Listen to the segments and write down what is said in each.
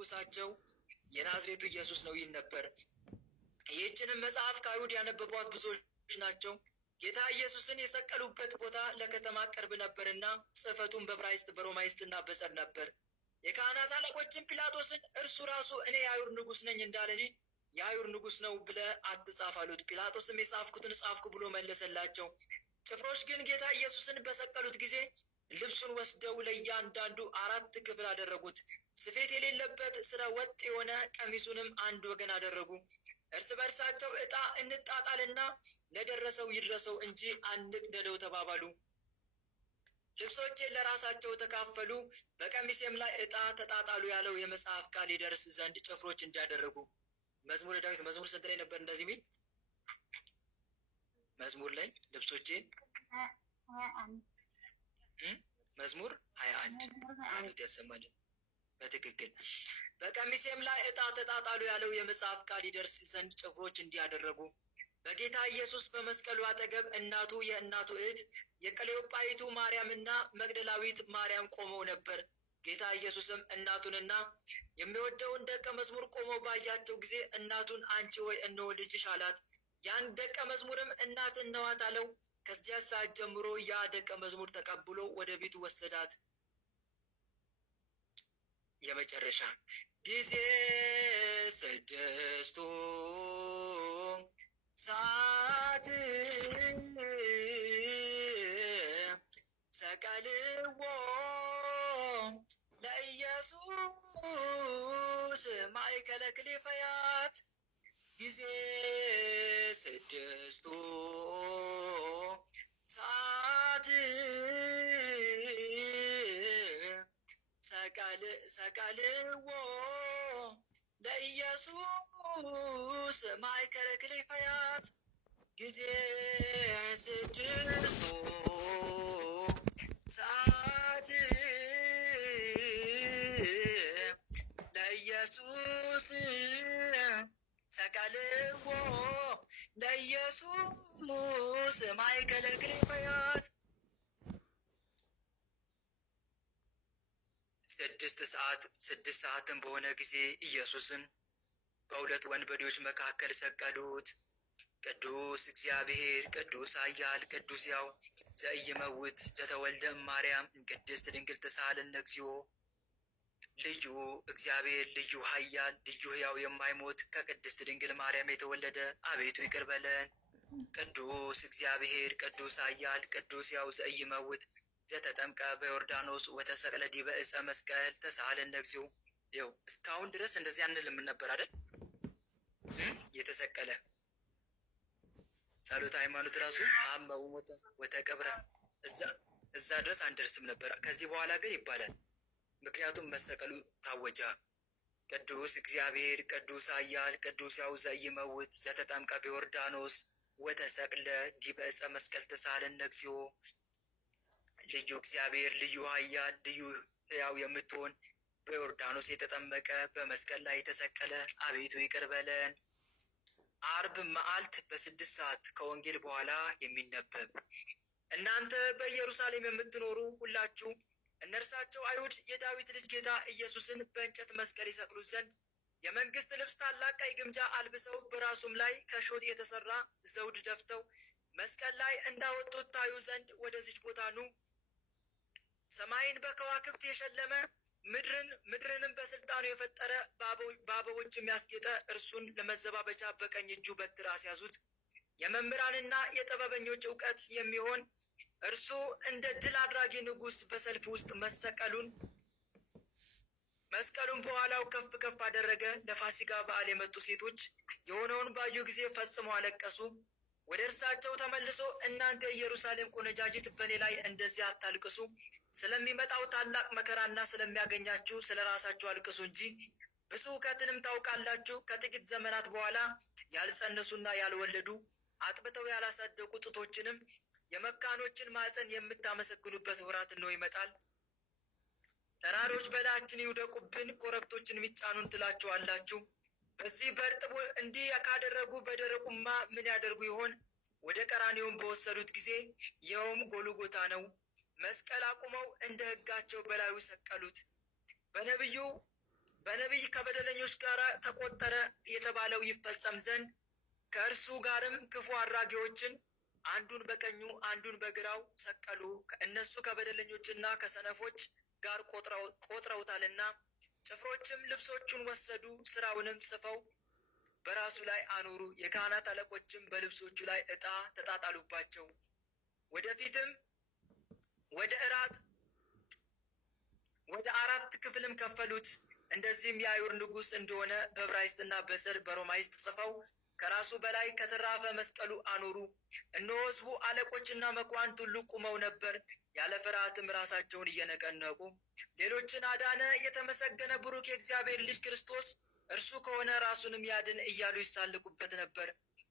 ንጉሳቸው የናዝሬቱ ኢየሱስ ነው ይል ነበር። ይህችንም መጽሐፍ ከአይሁድ ያነበቧት ብዙዎች ናቸው። ጌታ ኢየሱስን የሰቀሉበት ቦታ ለከተማ ቅርብ ነበርና ጽሕፈቱን በዕብራይስጥ በሮማይስጥና በጸር ነበር። የካህናት አለቆችን ጲላጦስን እርሱ ራሱ እኔ የአይሁድ ንጉሥ ነኝ እንዳለ የአይሁድ ንጉሥ ነው ብለህ አትጻፍ አሉት። ጲላጦስም የጻፍኩትን ጻፍኩ ብሎ መለሰላቸው። ጭፍሮች ግን ጌታ ኢየሱስን በሰቀሉት ጊዜ ልብሱን ወስደው ለእያንዳንዱ 4 ክፍል አደረጉት። ስፌት የሌለበት ስረ ወጥ የሆነ ቀሚሱንም አንድ ወገን አደረጉ። እርስ በርሳቸው ዕጣ እንጣጣልና ለደረሰው ይድረሰው እንጂ አንግደለው ተባባሉ። ልብሶቼ ለራሳቸው ተካፈሉ፣ በቀሚሴም ላይ ዕጣ ተጣጣሉ ያለው የመጽሐፍ ቃል ይደርስ ዘንድ ጭፍሮች እንዲያደረጉ። መዝሙረ ዳዊት መዝሙር ስንት ላይ ነበር እንደዚህ ሚል? መዝሙር ላይ ልብሶቼ መዝሙር 21 አሉት ያሰማልን። በትክክል በቀሚሴም ላይ ዕጣ ተጣጣሉ ያለው የመጽሐፍ ቃል ይደርስ ዘንድ ጭፍሮች እንዲያደረጉ። በጌታ ኢየሱስ በመስቀሉ አጠገብ እናቱ፣ የእናቱ እህት የቀሌዮጳይቱ ማርያምና መግደላዊት ማርያም ቆመው ነበር። ጌታ ኢየሱስም እናቱንና የሚወደውን ደቀ መዝሙር ቆመው ባያቸው ጊዜ እናቱን አንቺ ወይ እነሆ ልጅሽ አላት። ያን ደቀ መዝሙርም እናት እነኋት አለው። ከዚያ ሰዓት ጀምሮ ያ ደቀ መዝሙር ተቀብሎ ወደ ቤቱ ወሰዳት። የመጨረሻ ጊዜ 6 ሰዓት ሰቀልዎ ለኢየሱስ ማእከለ ክልኤፈያት። ጊዜ 6 ሰዓት ሰቀልዎ ለኢየሱስ ማእከለ ክልኤፈያት። ጊዜ 6 ሰዓት ለኢየሱስ ሰቀልዎ ለኢየሱስ ማእከለ ክልኤፈያት። 6 ሰዓትም በሆነ ጊዜ ኢየሱስን በሁለት ወንበዴዎች መካከል ሰቀሉት። ቅዱስ እግዚአብሔር ቅዱስ ኃያል ቅዱስ ሕያው ዘኢይመውት ዘተወልደ እማርያም ቅድስት ድንግል ተሳሃለነ እግዚኦ። ልዩ እግዚአብሔር ልዩ ኃያል ልዩ ሕያው የማይሞት ከቅድስት ድንግል ማርያም የተወለደ አቤቱ ይቅር በለን። ቅዱስ እግዚአብሔር ቅዱስ ኃያል ቅዱስ ሕያው ዘኢይመውት ዘተጠምቀ በዮርዳኖስ ወተሰቅለ ዲበ ዕፀ መስቀል ተሳሃለነ እግዚኦ። ይኸው እስካሁን ድረስ እንደዚህ አንልም ነበር አይደል? የተሰቀለ ጸሎተ ሃይማኖት ራሱ አመ ወሞተ ወተቀብረ እዛ ድረስ አንደርስም ነበር። ከዚህ በኋላ ግን ይባላል። ምክንያቱም መሰቀሉ ታወጀ። ቅዱስ እግዚአብሔር ቅዱስ ኃያል ቅዱስ ሕያው ዘኢይመውት ዘተጠምቀ በዮርዳኖስ ወተሰቅለ ዲበ ዕፀ መስቀል ተሳሃለነ እግዚኦ። ልዩ እግዚአብሔር ልዩ ኃያል ልዩ ሕያው የምትሆን በዮርዳኖስ የተጠመቀ በመስቀል ላይ የተሰቀለ አቤቱ ይቅር በለን። አርብ መዓልት በ6 ሰዓት ከወንጌል በኋላ የሚነበብ። እናንተ በኢየሩሳሌም የምትኖሩ ሁላችሁ እነርሳቸው አይሁድ የዳዊት ልጅ ጌታ ኢየሱስን በእንጨት መስቀል ይሰቅሉት ዘንድ የመንግስት ልብስ ታላቅ ቀይ ግምጃ አልብሰው በራሱም ላይ ከሾህ የተሰራ ዘውድ ደፍተው መስቀል ላይ እንዳወጡት ታዩ ዘንድ ወደዚች ቦታ ኑ። ሰማይን በከዋክብት የሸለመ ምድርንም በስልጣኑ የፈጠረ በአበቦችም ያስጌጠ እርሱን ለመዘባበቻ በቀኝ እጁ በትር አስያዙት። የመምህራንና የጥበበኞች እውቀት የሚሆን እርሱ እንደ ድል አድራጊ ንጉሥ በሰልፍ ውስጥ መስቀሉን በኋላው ከፍ ከፍ አደረገ። ለፋሲካ በዓል የመጡ ሴቶች የሆነውን ባዩ ጊዜ ፈጽመው አለቀሱ። ወደ እርሳቸው ተመልሶ እናንተ የኢየሩሳሌም ቆነጃጅት በእኔ ላይ እንደዚህ አታልቅሱ፣ ስለሚመጣው ታላቅ መከራና ስለሚያገኛችሁ ስለ ራሳችሁ አልቅሱ እንጂ ብዙ እውቀትንም ታውቃላችሁ። ከጥቂት ዘመናት በኋላ ያልጸነሱና ያልወለዱ አጥብተው ያላሳደጉ ጡቶችንም የመካኖችን ማዕፀን የምታመሰግኑበት ወራት ነው ይመጣል። ተራሮች በላያችን ይውደቁብን፣ ኮረብቶችን የሚጫኑን ትላችኋላችሁ። በዚህ በእርጥቡ እንዲህ ካደረጉ በደረቁማ ምን ያደርጉ ይሆን? ወደ ቀራንዮም በወሰዱት ጊዜ ይኸውም ጎልጎታ ነው፣ መስቀል አቁመው እንደ ሕጋቸው በላዩ ሰቀሉት። በነቢዩ በነቢይ ከበደለኞች ጋር ተቆጠረ የተባለው ይፈጸም ዘንድ ከእርሱ ጋርም ክፉ አድራጊዎችን አንዱን በቀኙ አንዱን በግራው ሰቀሉ። እነሱ ከበደለኞችና ከሰነፎች ጋር ቆጥረውታልና። ጭፍሮችም ልብሶቹን ወሰዱ፣ ስራውንም ጽፈው በራሱ ላይ አኖሩ። የካህናት አለቆችም በልብሶቹ ላይ ዕጣ ተጣጣሉባቸው። ወደፊትም ወደ አራት ክፍልም ከፈሉት። እንደዚህም የአይሁድ ንጉሥ እንደሆነ በዕብራይስጥና በሮማይስጥ ጽፈው ከራሱ በላይ ከተራፈ መስቀሉ አኖሩ። እነሆ ሕዝቡ አለቆችና መኳንንት ሁሉ ቁመው ነበር፣ ያለ ፍርሃትም ራሳቸውን እየነቀነቁ ሌሎችን አዳነ፣ የተመሰገነ ብሩክ የእግዚአብሔር ልጅ ክርስቶስ እርሱ ከሆነ ራሱንም ያድን እያሉ ይሳለቁበት ነበር።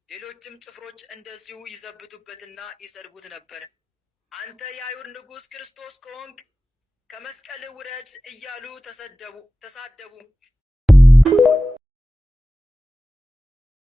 ሌሎችም ጭፍሮች እንደዚሁ ይዘብቱበትና ይሰድቡት ነበር። አንተ የአይሁድ ንጉሥ ክርስቶስ ከሆንክ ከመስቀል ውረድ እያሉ ተሳደቡ።